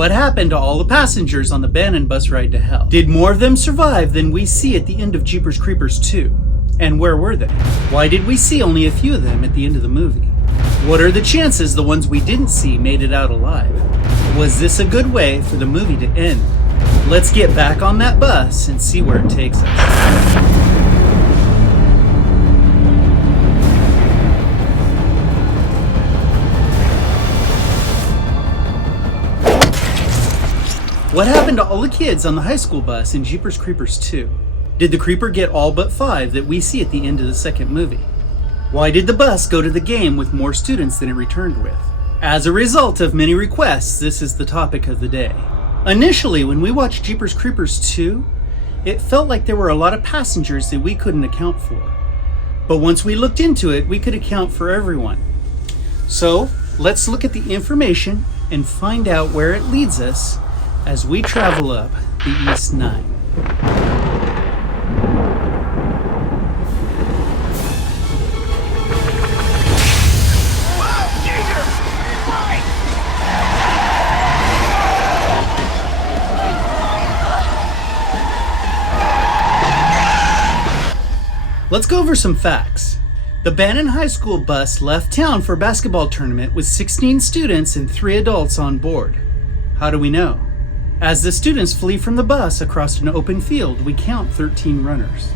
What happened to all the passengers on the Bannon bus ride to hell? Did more of them survive than we see at the end of Jeepers Creepers 2? And where were they? Why did we see only a few of them at the end of the movie? What are the chances the ones we didn't see made it out alive? Was this a good way for the movie to end? Let's get back on that bus and see where it takes us. What happened to all the kids on the high school bus in Jeepers Creepers 2? Did the creeper get all but 5 that we see at the end of the second movie? Why did the bus go to the game with more students than it returned with? As a result of many requests, this is the topic of the day. Initially, when we watched Jeepers Creepers 2, it felt like there were a lot of passengers that we couldn't account for. But once we looked into it, we could account for everyone. So, let's look at the information and find out where it leads us as we travel up the East 9. Let's go over some facts. The Bannon High School bus left town for a basketball tournament with 16 students and 3 adults on board. How do we know? As the students flee from the bus across an open field, we count 13 runners.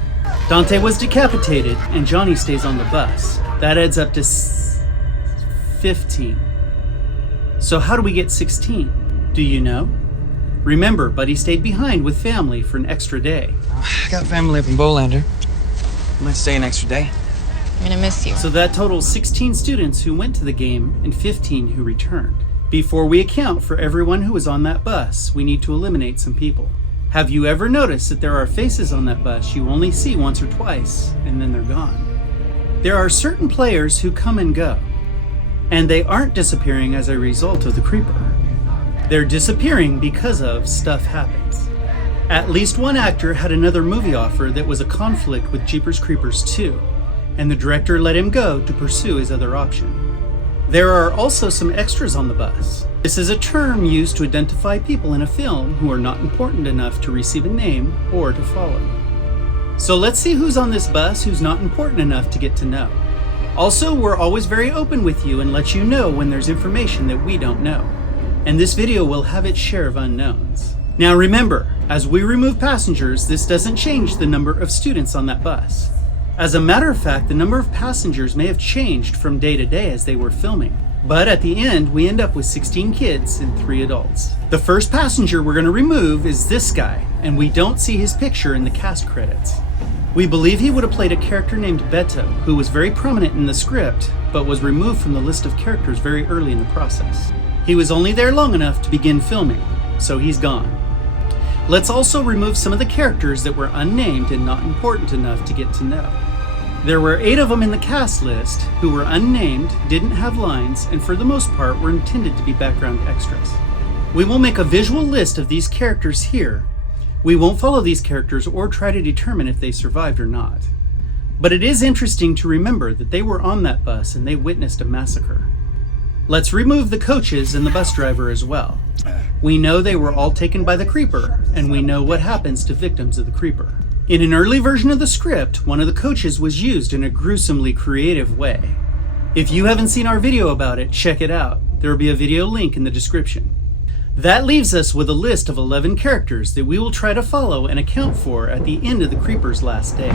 Dante was decapitated and Johnny stays on the bus. That adds up to 15. So how do we get 16? Do you know? Remember, Buddy stayed behind with family for an extra day. I got family up in Bolander. I might stay an extra day. I'm gonna miss you. So that totals 16 students who went to the game and 15 who returned. Before we account for everyone who was on that bus, we need to eliminate some people. Have you ever noticed that there are faces on that bus you only see once or twice, and then they're gone? There are certain players who come and go, and they aren't disappearing as a result of the creeper. They're disappearing because of stuff happens. At least one actor had another movie offer that was a conflict with Jeepers Creepers 2, and the director let him go to pursue his other option. There are also some extras on the bus. This is a term used to identify people in a film who are not important enough to receive a name or to follow. So let's see who's on this bus who's not important enough to get to know. Also, we're always very open with you and let you know when there's information that we don't know. And this video will have its share of unknowns. Now remember, as we remove passengers, this doesn't change the number of students on that bus. As a matter of fact, the number of passengers may have changed from day to day as they were filming. But at the end, we end up with 16 kids and 3 adults. The first passenger we're going to remove is this guy, and we don't see his picture in the cast credits. We believe he would have played a character named Beto, who was very prominent in the script, but was removed from the list of characters very early in the process. He was only there long enough to begin filming, so he's gone. Let's also remove some of the characters that were unnamed and not important enough to get to know. There were 8 of them in the cast list who were unnamed, didn't have lines, and for the most part were intended to be background extras. We will make a visual list of these characters here. We won't follow these characters or try to determine if they survived or not. But it is interesting to remember that they were on that bus and they witnessed a massacre. Let's remove the coaches and the bus driver as well. We know they were all taken by the creeper, and we know what happens to victims of the creeper. In an early version of the script, one of the coaches was used in a gruesomely creative way. If you haven't seen our video about it, check it out. There will be a video link in the description. That leaves us with a list of 11 characters that we will try to follow and account for at the end of the creeper's last day.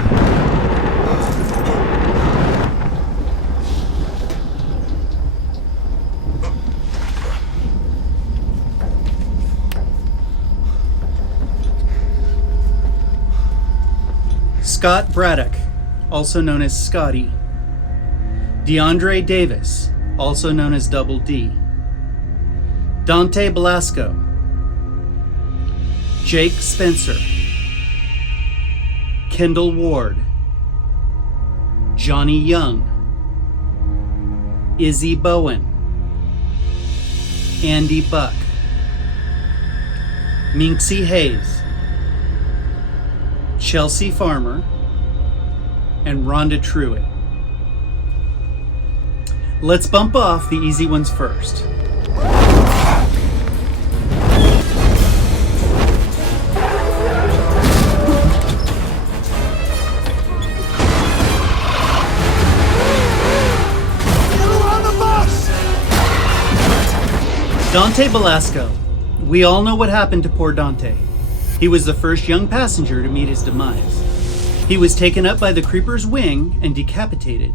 Scott Braddock, also known as Scotty. DeAndre Davis, also known as Double D. Dante Belasco. Jake Spencer. Kendall Ward. Johnny Young. Izzy Bowen. Andy Buck. Minky Hayes. Chelsea Farmer, and Rhonda Truitt. Let's bump off the easy ones first. Dante Belasco. We all know what happened to poor Dante. He was the first young passenger to meet his demise. He was taken up by the creeper's wing and decapitated.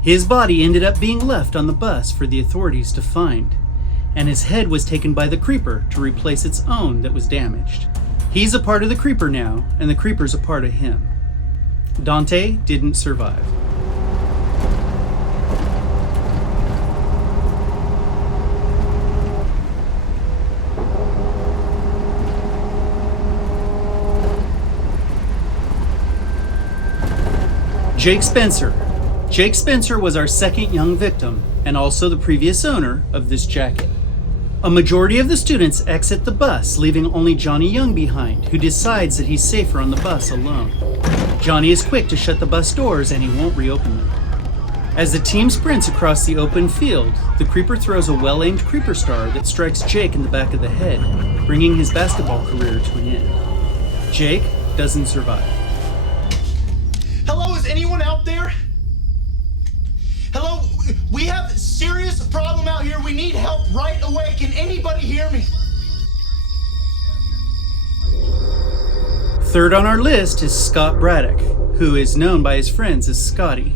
His body ended up being left on the bus for the authorities to find, and his head was taken by the creeper to replace its own that was damaged. He's a part of the creeper now, and the creeper's a part of him. Dante didn't survive. Jake Spencer. Jake Spencer was our second young victim, and also the previous owner of this jacket. A majority of the students exit the bus, leaving only Johnny Young behind, who decides that he's safer on the bus alone. Johnny is quick to shut the bus doors, and he won't reopen them. As the team sprints across the open field, the creeper throws a well-aimed creeper star that strikes Jake in the back of the head, bringing his basketball career to an end. Jake doesn't survive. Hello, is anyone out there? Hello, we have a serious problem out here. We need help right away. Can anybody hear me? Third on our list is Scott Braddock, who is known by his friends as Scotty.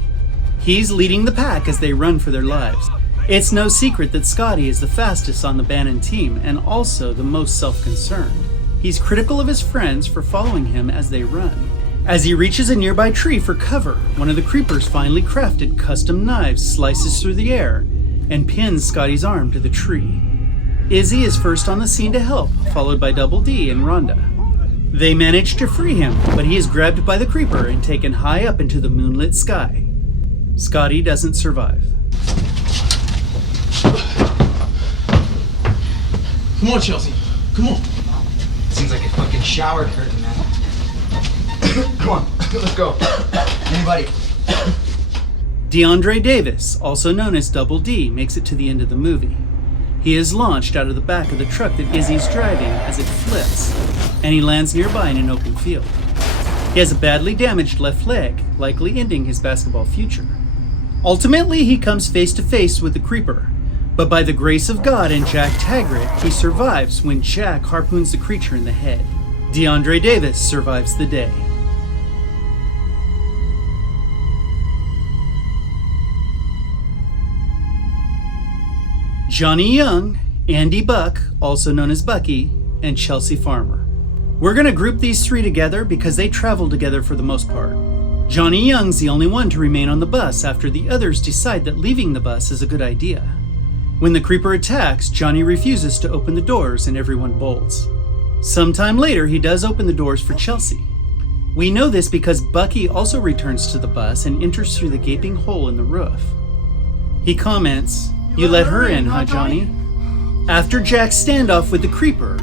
He's leading the pack as they run for their lives. It's no secret that Scotty is the fastest on the Bannon team and also the most self-concerned. He's critical of his friends for following him as they run. As he reaches a nearby tree for cover, one of the creepers' finely crafted custom knives slices through the air and pins Scotty's arm to the tree. Izzy is first on the scene to help, followed by Double D and Rhonda. They manage to free him, but he is grabbed by the creeper and taken high up into the moonlit sky. Scotty doesn't survive. Come on, Chelsea. Come on. Seems like a fucking shower curtain, man. Come on, let's go. Anybody? DeAndre Davis, also known as Double D, makes it to the end of the movie. He is launched out of the back of the truck that Izzy's driving as it flips, and he lands nearby in an open field. He has a badly damaged left leg, likely ending his basketball future. Ultimately, he comes face to face with the creeper, but by the grace of God and Jack Taggart, he survives when Jack harpoons the creature in the head. DeAndre Davis survives the day. Johnny Young, Andy Buck, also known as Bucky, and Chelsea Farmer. We're going to group these three together because they travel together for the most part. Johnny Young's the only one to remain on the bus after the others decide that leaving the bus is a good idea. When the creeper attacks, Johnny refuses to open the doors and everyone bolts. Sometime later, he does open the doors for Chelsea. We know this because Bucky also returns to the bus and enters through the gaping hole in the roof. He comments, "You let her in, huh, Johnny?" After Jack's standoff with the creeper,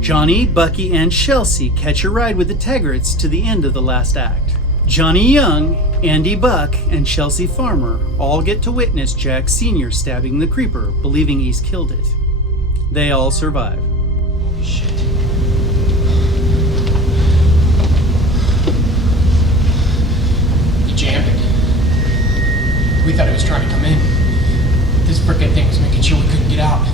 Johnny, Bucky, and Chelsea catch a ride with the Taggarts to the end of the last act. Johnny Young, Andy Buck, and Chelsea Farmer all get to witness Jack Sr. stabbing the creeper, believing he's killed it. They all survive. Shit. He jammed it. We thought he was trying to come in. This brickhead thing was making sure we couldn't get out.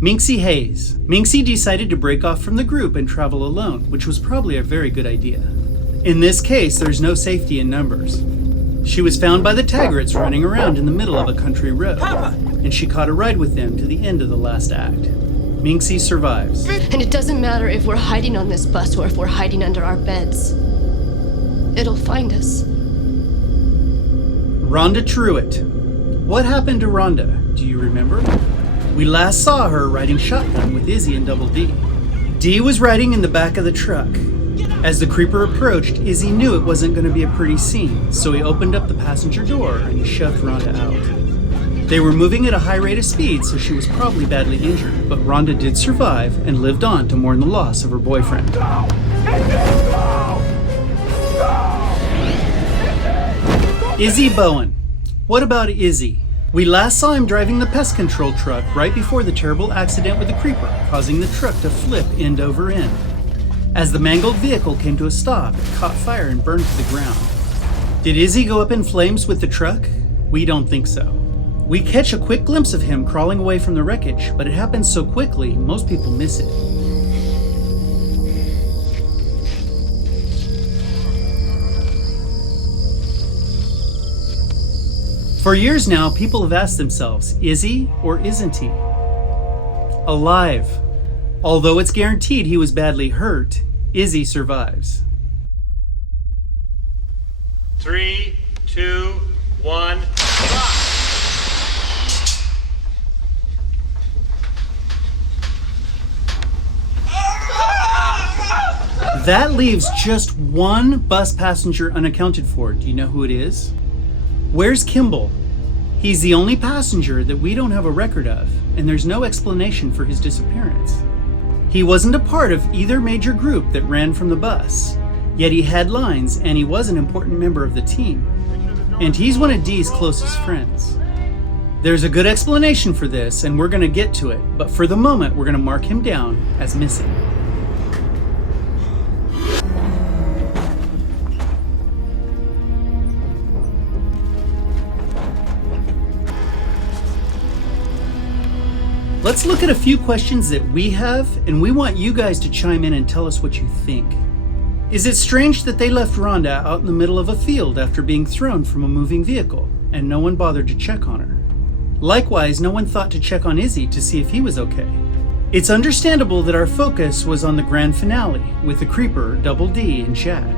Minky Hayes. Minky decided to break off from the group and travel alone, which was probably a very good idea. In this case, there's no safety in numbers. She was found by the Taggarts running around in the middle of a country road, and she caught a ride with them to the end of the last act. Minky survives. And it doesn't matter if we're hiding on this bus or if we're hiding under our beds. It'll find us. Rhonda Truitt. What happened to Rhonda? Do you remember? We last saw her riding shotgun with Izzy and Double D. D was riding in the back of the truck. As the creeper approached, Izzy knew it wasn't going to be a pretty scene, so he opened up the passenger door and shoved Rhonda out. They were moving at a high rate of speed, so she was probably badly injured, but Rhonda did survive and lived on to mourn the loss of her boyfriend. Izzy Bowen. What about Izzy? We last saw him driving the pest control truck right before the terrible accident with the creeper, causing the truck to flip end over end. As the mangled vehicle came to a stop, it caught fire and burned to the ground. Did Izzy go up in flames with the truck? We don't think so. We catch a quick glimpse of him crawling away from the wreckage, but it happens so quickly, most people miss it. For years now, people have asked themselves, is he or isn't he alive? Although it's guaranteed he was badly hurt, Izzy survives. 3, 2, 1, stop! That leaves just one bus passenger unaccounted for. Do you know who it is? Where's Kimble? He's the only passenger that we don't have a record of, and there's no explanation for his disappearance. He wasn't a part of either major group that ran from the bus, yet he had lines and he was an important member of the team. And he's one of Dee's closest friends. There's a good explanation for this, and we're going to get to it, but for the moment we're going to mark him down as missing. Let's look at a few questions that we have, and we want you guys to chime in and tell us what you think. Is it strange that they left Rhonda out in the middle of a field after being thrown from a moving vehicle, and no one bothered to check on her? Likewise, no one thought to check on Izzy to see if he was okay. It's understandable that our focus was on the grand finale, with the Creeper, Double D, and Jack.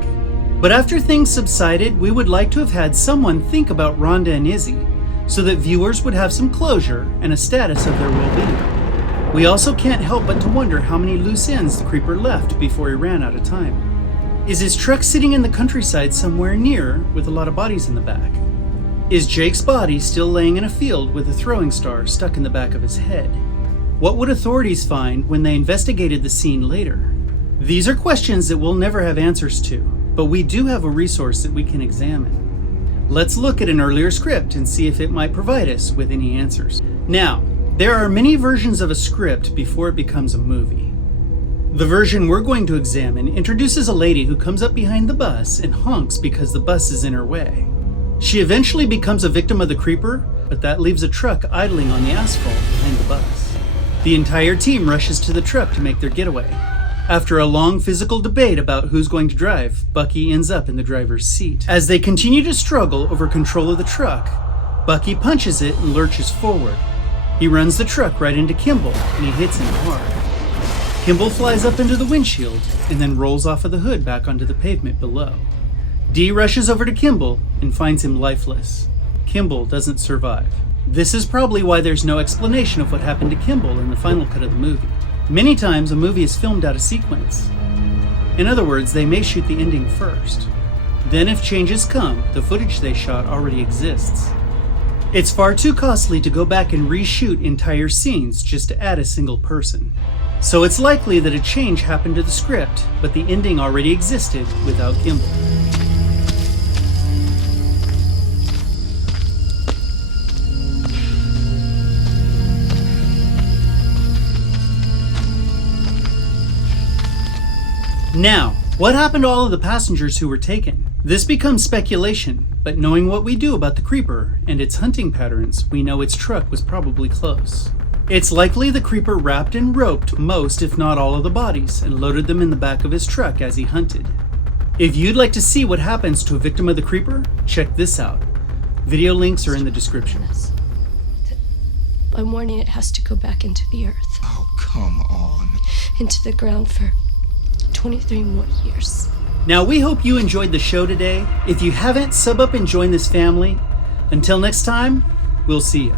But after things subsided, we would like to have had someone think about Rhonda and Izzy, so that viewers would have some closure and a status of their well-being. We also can't help but to wonder how many loose ends the Creeper left before he ran out of time. Is his truck sitting in the countryside somewhere near with a lot of bodies in the back? Is Jake's body still laying in a field with a throwing star stuck in the back of his head? What would authorities find when they investigated the scene later? These are questions that we'll never have answers to, but we do have a resource that we can examine. Let's look at an earlier script and see if it might provide us with any answers. Now, there are many versions of a script before it becomes a movie. The version we're going to examine introduces a lady who comes up behind the bus and honks because the bus is in her way. She eventually becomes a victim of the Creeper, but that leaves a truck idling on the asphalt behind the bus. The entire team rushes to the truck to make their getaway. After a long physical debate about who's going to drive, Bucky ends up in the driver's seat. As they continue to struggle over control of the truck, Bucky punches it and lurches forward. He runs the truck right into Kimble, and he hits him hard. Kimble flies up into the windshield, and then rolls off of the hood back onto the pavement below. Dee rushes over to Kimble and finds him lifeless. Kimble doesn't survive. This is probably why there's no explanation of what happened to Kimble in the final cut of the movie. Many times a movie is filmed out of sequence. In other words, they may shoot the ending first. Then if changes come, the footage they shot already exists. It's far too costly to go back and reshoot entire scenes just to add a single person. So it's likely that a change happened to the script, but the ending already existed without Kimble. Now, what happened to all of the passengers who were taken? This becomes speculation, but knowing what we do about the Creeper and its hunting patterns, we know its truck was probably close. It's likely the Creeper wrapped and roped most, if not all, of the bodies and loaded them in the back of his truck as he hunted. If you'd like to see what happens to a victim of the Creeper, check this out. Video links are in the description. I'm warning it has to go back into the earth. Oh, come on. Into the ground for 23 more years. Now, we hope you enjoyed the show today. If you haven't, sub up and join this family. Until next time, we'll see ya.